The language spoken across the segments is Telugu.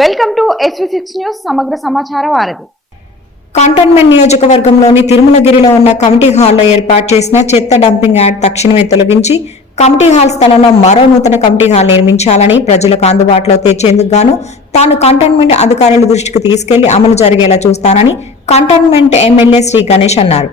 Welcome to SV six news సమగ్ర సమాచార వారధి. కంటోన్మెంట్ నియోజకవర్గంలోని తిరుమలగిరిలో ఉన్న కమిటీ హాల్లో ఏర్పాటు చేసిన చెత్త డంపింగ్ యార్డ్ తక్షణమే తొలగించి కమిటీ హాల్ స్థలంలో మరో నూతన కమిటీ హాల్ నిర్మించాలని ప్రజలకు అందుబాటులో తెచ్చేందుకు గాను తాను కంటోన్మెంట్ అధికారుల దృష్టికి తీసుకెళ్ళి అమలు జరిగేలా చూస్తానని కంటోన్మెంట్ ఎమ్మెల్యే శ్రీ గణేష్ అన్నారు.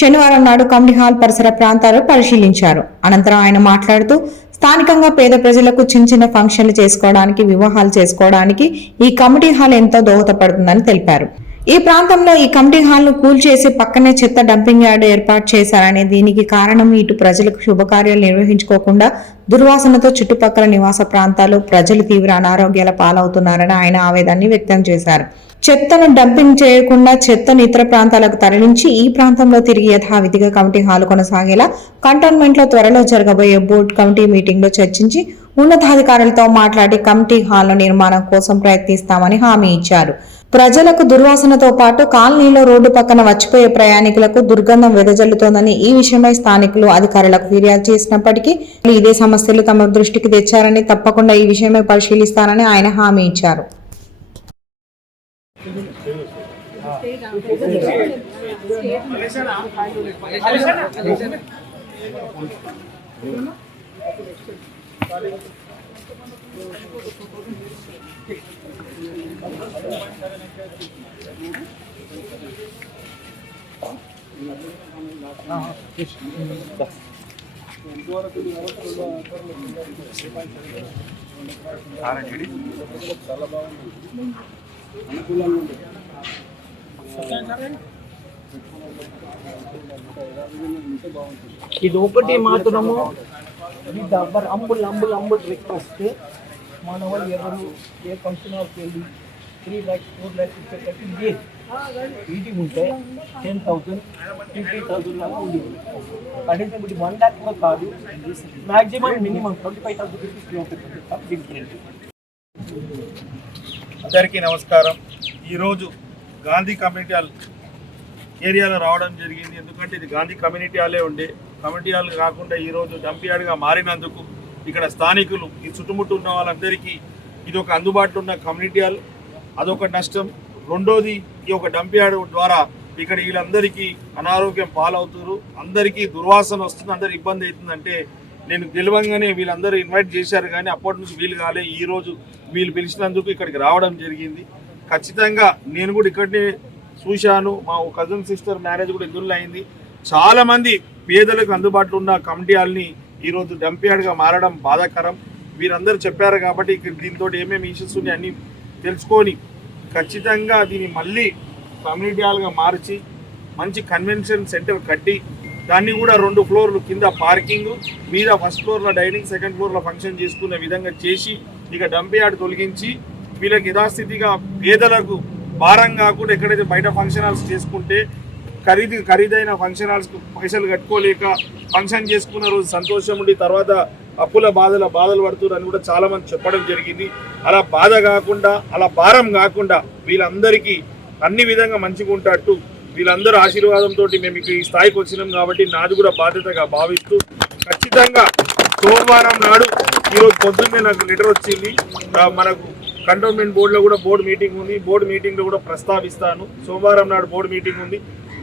శనివారం నాడు కమిటీ హాల్ పరిసర ప్రాంతాలు పరిశీలించారు. అనంతరం ఆయన మాట్లాడుతూ స్థానికంగా పేద ప్రజలకు చిన్న చిన్న ఫంక్షన్లు చేసుకోవడానికి వివాహాలు చేసుకోవడానికి ఈ కమిటీ హాల్ ఎంతో దోహదపడుతుందని తెలిపారు. ఈ ప్రాంతంలో ఈ కమిటీ హాల్ను కూల్చేసి పక్కనే చెత్త డంపింగ్ యార్డ్ ఏర్పాటు చేశారనే దీనికి కారణం ఇటు ప్రజలకు శుభకార్యాలు నిర్వహించుకోకుండా దుర్వాసనతో చుట్టుపక్కల నివాస ప్రాంతాలు ప్రజలు తీవ్ర అనారోగ్యాల పాలవుతున్నారని ఆయన ఆవేదాన్ని వ్యక్తం చేశారు. చెత్తను డంపింగ్ చేయకుండా చెత్తను ఇతర ప్రాంతాలకు తరలించి ఈ ప్రాంతంలో తిరిగి యథావిధిగా కమిటీ హాల్ కొనసాగేలా కంటోన్మెంట్లో త్వరలో జరగబోయే బోర్డు కమిటీ మీటింగ్లో చర్చించి ఉన్నతాధికారులతో మాట్లాడి కమిటీ హాల్ నిర్మాణం కోసం ప్రయత్నిస్తామని హామీ ఇచ్చారు. ప్రజలకు దుర్వాసనతో పాటు కాలనీలో రోడ్డు పక్కన వచ్చిపోయే ప్రయాణికులకు దుర్గంధం వెదజల్లుతోందని ఈ విషయమై స్థానికులు అధికారులకు ఫిర్యాదు చేసినప్పటికీ ఇదే సమస్యలు తమ దృష్టికి తెచ్చారని తప్పకుండా ఈ విషయమై పరిశీలిస్తానని ఆయన హామీ ఇచ్చారు. చాలా బాగుంది అనుకూలంగా ఉంటుంది ఇది ఒకటి మాత్రము. With our humble humble humble request మన వాళ్ళు ఎవరు ఏ ఫంక్షన్ ఆఫ్ వెళ్ళి త్రీ ల్యాక్స్ ఫోర్ ల్యాక్స్ ఇచ్చేటట్టు ఇదే. ఉంటే టెన్ థౌసండ్ ఫిఫ్టీ థౌసండ్ దాకా ఉంది కనీసం ఇప్పుడు వన్ ల్యాక్ కూడా కాదు. Maximum minimum twenty five thousand rupees different అందరికీ నమస్కారం. ఈరోజు గాంధీ కమ్యూనిటీ హాల్ ఏరియాలో రావడం జరిగింది. ఎందుకంటే ఇది గాంధీ కమ్యూనిటీ హాలే ఉండే. కమ్యూనిటీ హాల్ కాకుండా ఈరోజు డంప్ మారినందుకు ఇక్కడ స్థానికులు ఈ చుట్టుముట్టు ఉన్న వాళ్ళందరికీ ఇది ఒక అందుబాటులో ఉన్న కమ్యూనిటీ హాల్. అదొక నష్టం. రెండోది ఈ ఒక డంపియార్డ్ ద్వారా ఇక్కడ వీళ్ళందరికీ అనారోగ్యం పాలవుతారు అందరికీ దుర్వాసన వస్తుంది అందరికి ఇబ్బంది అవుతుందంటే నేను గెలవంగానే వీళ్ళందరూ ఇన్వైట్ చేశారు కానీ అప్పటి నుంచి వీలు కాలే. ఈ రోజు వీళ్ళు పిలిచినందుకు ఇక్కడికి రావడం జరిగింది. ఖచ్చితంగా నేను కూడా ఇక్కడనే చూశాను. మా కజిన్ సిస్టర్ మ్యారేజ్ కూడా ఇందులో అయింది. చాలామంది పేదలకు అందుబాటులో ఉన్న కమిటీ హాల్ని ఈరోజు డంపియాడ్గా మారడం బాధాకరం. వీరందరూ చెప్పారు కాబట్టి ఇక్కడ దీంతో ఏమేమి ఇష్యూస్ ఉన్నాయి అన్నీ తెలుసుకొని ఖచ్చితంగా దీన్ని మళ్ళీ కమ్యూనిటీ హాల్గా మార్చి మంచి కన్వెన్షన్ సెంటర్ కట్టి దాన్ని కూడా రెండు ఫ్లోర్లు కింద పార్కింగ్ మీద ఫస్ట్ ఫ్లోర్లో డైనింగ్ సెకండ్ ఫ్లోర్లో ఫంక్షన్ చేసుకునే విధంగా చేసి ఇక డంపియాడ్ తొలగించి వీళ్ళకి యథాస్థితిగా పేదలకు భారం కాకుండా ఎక్కడైతే బయట ఫంక్షన్ హాల్స్ చేసుకుంటే ఖరీదు ఖరీదైన ఫంక్షన్ హాల్స్కి పైసలు కట్టుకోలేక ఫంక్షన్ చేసుకున్న రోజు సంతోషం ఉండి తర్వాత అప్పుల బాధల బాధలు పడుతున్నారని కూడా చాలామంది చెప్పడం జరిగింది. అలా బాధ కాకుండా అలా భారం కాకుండా వీళ్ళందరికీ అన్ని విధంగా మంచిగా ఉంటట్టు వీళ్ళందరూ ఆశీర్వాదంతో మేము ఇక్కడ ఈ స్థాయికి వచ్చినాం కాబట్టి నాది కూడా బాధ్యతగా భావిస్తూ ఖచ్చితంగా సోమవారం నాడు ఈరోజు పొద్దున్నే నాకు లెటర్ వచ్చింది. మనకు కంటోన్మెంట్ బోర్డులో కూడా బోర్డు మీటింగ్ ఉంది. బోర్డు మీటింగ్లో కూడా ప్రస్తావిస్తాను. సోమవారం నాడు బోర్డు మీటింగ్ ఉంది.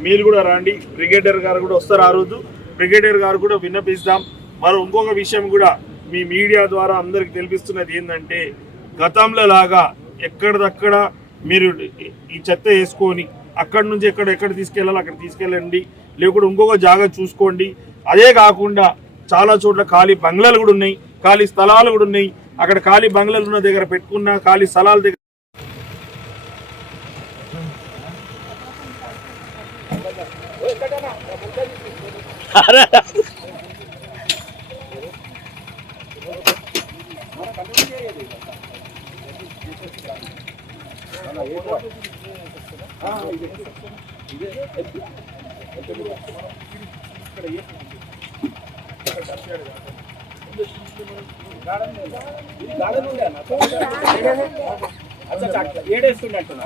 మీరు కూడా రండి. బ్రిగేడియర్ గారు కూడా వస్తారు ఆ రోజు. బ్రిగేడియర్ గారు కూడా విన్నపిస్తాం. మరో ఇంకొక విషయం కూడా మీ మీడియా ద్వారా అందరికి తెలిపిస్తున్నది ఏంటంటే గతంలో లాగా ఎక్కడిదక్కడ మీరు ఈ చెత్త వేసుకొని అక్కడి నుంచి ఎక్కడ ఎక్కడ తీసుకెళ్ళాలో అక్కడ తీసుకెళ్ళండి. లేకుంటే ఇంకొక జాగా చూసుకోండి. అదే కాకుండా చాలా చోట్ల ఖాళీ బంగ్లాలు కూడా ఉన్నాయి. ఖాళీ స్థలాలు కూడా ఉన్నాయి. అక్కడ ఖాళీ బంగ్లాలు ఉన్న దగ్గర పెట్టుకున్న ఖాళీ స్థలాల దగ్గర ఏడేస్తుండట్టున్నా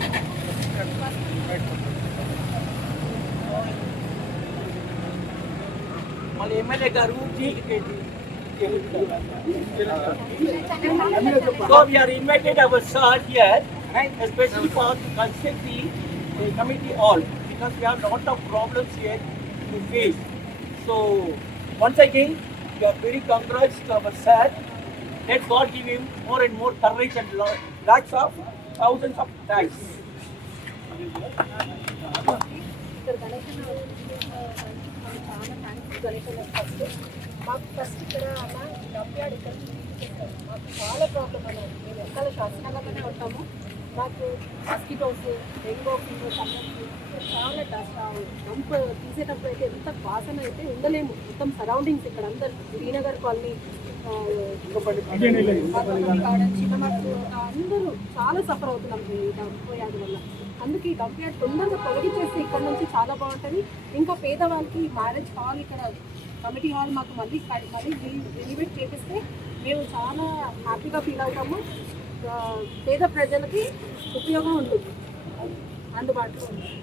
మళ్ళీ ఎమ్మెల్యే గారు So we are invited our sir here, especially for to construct the uh, committee hall because we have lot of problems here to face. So once again, we are very congrats to our sir. Let God give him more and more courage and lo- lots of thousands of thanks. ఇక్కడ గణేశన్ చాలా Thanks first మాకు ఫస్ట్ ఇక్కడ అన్న డబ్బుయాడు ఇక్కడ మాకు చాలా ప్రాబ్లం అన్న మేము ఎక్కడ శాసనగర్లోనే ఉంటాము మాకు మస్కిటోస్ డెంగో ఫీవర్ చాలా డస్ట్ డంప్ తీసేటప్పుడు అయితే ఎంత వాసన అయితే ఉండలేము మొత్తం సరౌండింగ్స్ ఇక్కడ అందరు శ్రీనగర్ కాలనీ ఆ, గార్డెన్, అందరూ చాలా సఫర్ అవుతున్నాం ఈ డంప్ యార్డ్ వల్ల అందుకే ఈ డంప్ యార్డ్ తొందరగా తొలగించేస్తే ఇక్కడ నుంచి చాలా బాగుంటుంది. ఇంకా పేదవాళ్ళకి మ్యారేజ్ హాల్ ఇక్కడ కమిటీ హాల్ మాకు మళ్ళీ మళ్ళీ రెనివేట్ చేపిస్తే మేము చాలా హ్యాపీగా ఫీల్ అవుతాము. పేద ప్రజలకి ఉపయోగం ఉంటుంది. అందుబాటులో ఉంటుంది.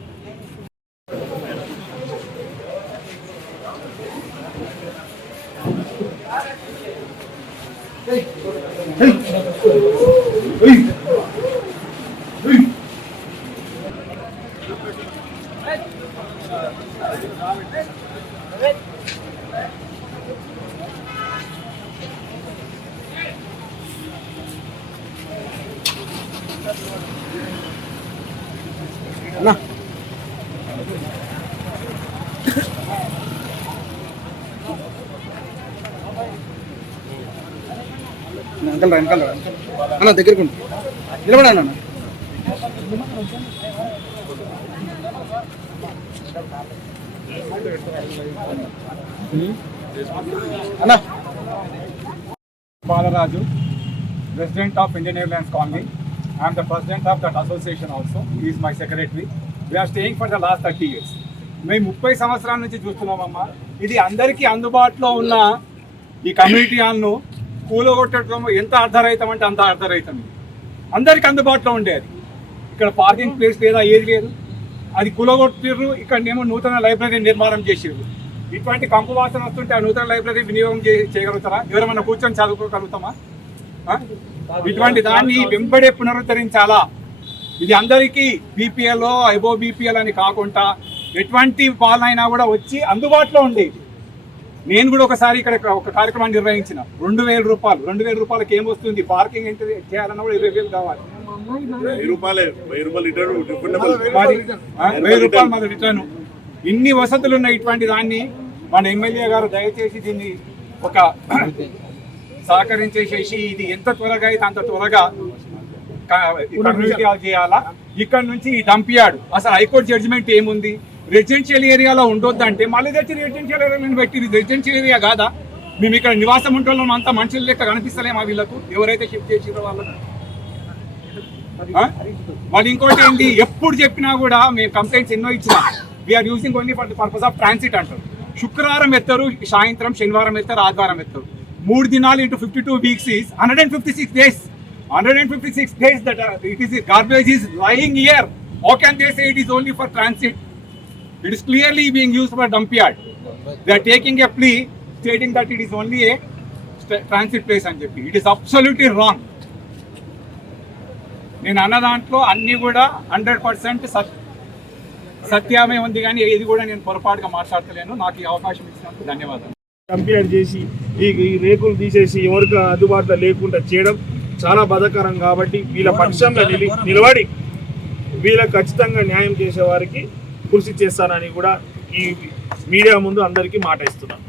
అంకల్ వెనకాల అంకల్ అన్న దగ్గరికి నిలబడా అన్న. Balaraju president of engineer lands colony I'm the president of that association also is my secretary we're staying for the last thirty years మేము ముప్పై సంవత్సరాల నుంచి చూస్తున్నామమ్మా. ఇది అందరికీ అందుబాటులో ఉన్న ఈ కమ్యూనిటీ హాల్ను కూలో ఎంత అర్ధరహితం అంటే అంత అర్ధరహితం అందరికీ అందుబాటులో ఉండేది. ఇక్కడ పార్కింగ్ ప్లేస్ లేదా ఏది లేదు. అది కులగొట్టిర్రు. ఇక్కడ నూతన లైబ్రరీ నిర్మాణం చేసిర్రు. ఇటువంటి కంపు వాసన వస్తుంటే ఆ నూతన లైబ్రరీ వినియోగం చేయగలుగుతారా? ఎవరైనా కూర్చొని చదువుకోగలుగుతామా? ఇటువంటి దాన్ని వెంబడే పునరుద్ధరించాలా? ఇది అందరికీ బీపీఎల్ ఐబో బీపీఎల్ అని కాకుండా ఎటువంటి పాలనైనా కూడా వచ్చి అందుబాటులో ఉండేది. నేను కూడా ఒకసారి ఇక్కడ ఒక కార్యక్రమాన్ని నిర్వహించిన. రెండు వేల రూపాయలు. రెండు వేల రూపాయలకి ఏం వస్తుంది? పార్కింగ్ ఎంత చేయాలన్నా కూడా ఇరవై వేలు కావాలి. వెయ్యి రూపాయలే వెయ్యి రూపాయలు రిటర్న్ రిఫండబుల్ మరి ఆ, వెయ్యి రూపాయలు మన రిటర్న్. ఇన్ని వసతులు ఉన్న ఇటువంటి దాన్ని మన ఎమ్మెల్యే గారు దయచేసి దీన్ని ఒక సహకరించేసేసి ఇది ఎంత త్వరగా అయితే అంత త్వరగా చేయాలా? ఇక్కడ నుంచి ఈ డంపియాడు. అసలు హైకోర్టు జడ్జిమెంట్ ఏముంది? రెసిడెన్షియల్ ఏరియాలో ఉండొద్దు అంటే మళ్ళీ తెచ్చి రెసిడెన్షియల్ ఏరియాలో పెట్టి రెసిడెన్షియల్ ఏరియా కాదా? మేము ఇక్కడ నివాసం ఉంటున్నాం అంతా మనుషుల లెక్క కనిపిస్తలేమా వీళ్ళకు? ఎవరైతే షిఫ్ట్ చేసిరో వాళ్ళకు? వాళ్ళు ఇంకోటి ఏంటి? ఎప్పుడు చెప్పినా కూడా మేము కంప్లైంట్స్ ఎన్నో ఇచ్చినా we're using only for the purpose of transit అంటారు. శుక్రవారం ఎత్తారు సాయంత్రం శనివారం ఎత్తారు ఆదివారం ఎత్తారు. మూడు దినాలు into fifty two weeks is hundred and fifty six days hundred and fifty six days that it is garbage is lying here how can they say it is only for transit it is clearly being use for dump yard they are taking a plea stating that it is only a transit place అని చెప్పి. ఇట్ ఈస్ అబ్సల్యూట్లీ రాంగ్ నేను అన్న దాంట్లో అన్ని కూడా హండ్రెడ్ పర్సెంట్ సత్యమే ఉంది కానీ ఇది కూడా నేను పొరపాటుగా మాట్లాడతలేను. నాకు ఈ అవకాశం ఇచ్చినందుకు ధన్యవాదాలు. కంపేర్ చేసి ఈ ఈ రేకులు తీసేసి ఎవరికి అందుబాటులో లేకుండా చేయడం చాలా బాధాకరం కాబట్టి వీళ్ళ పక్షంలో నిలి- నిలబడి వీళ్ళకి ఖచ్చితంగా న్యాయం చేసే వారికి కృషి చేస్తానని కూడా ఈ మీడియా ముందు అందరికీ మాట ఇస్తున్నాం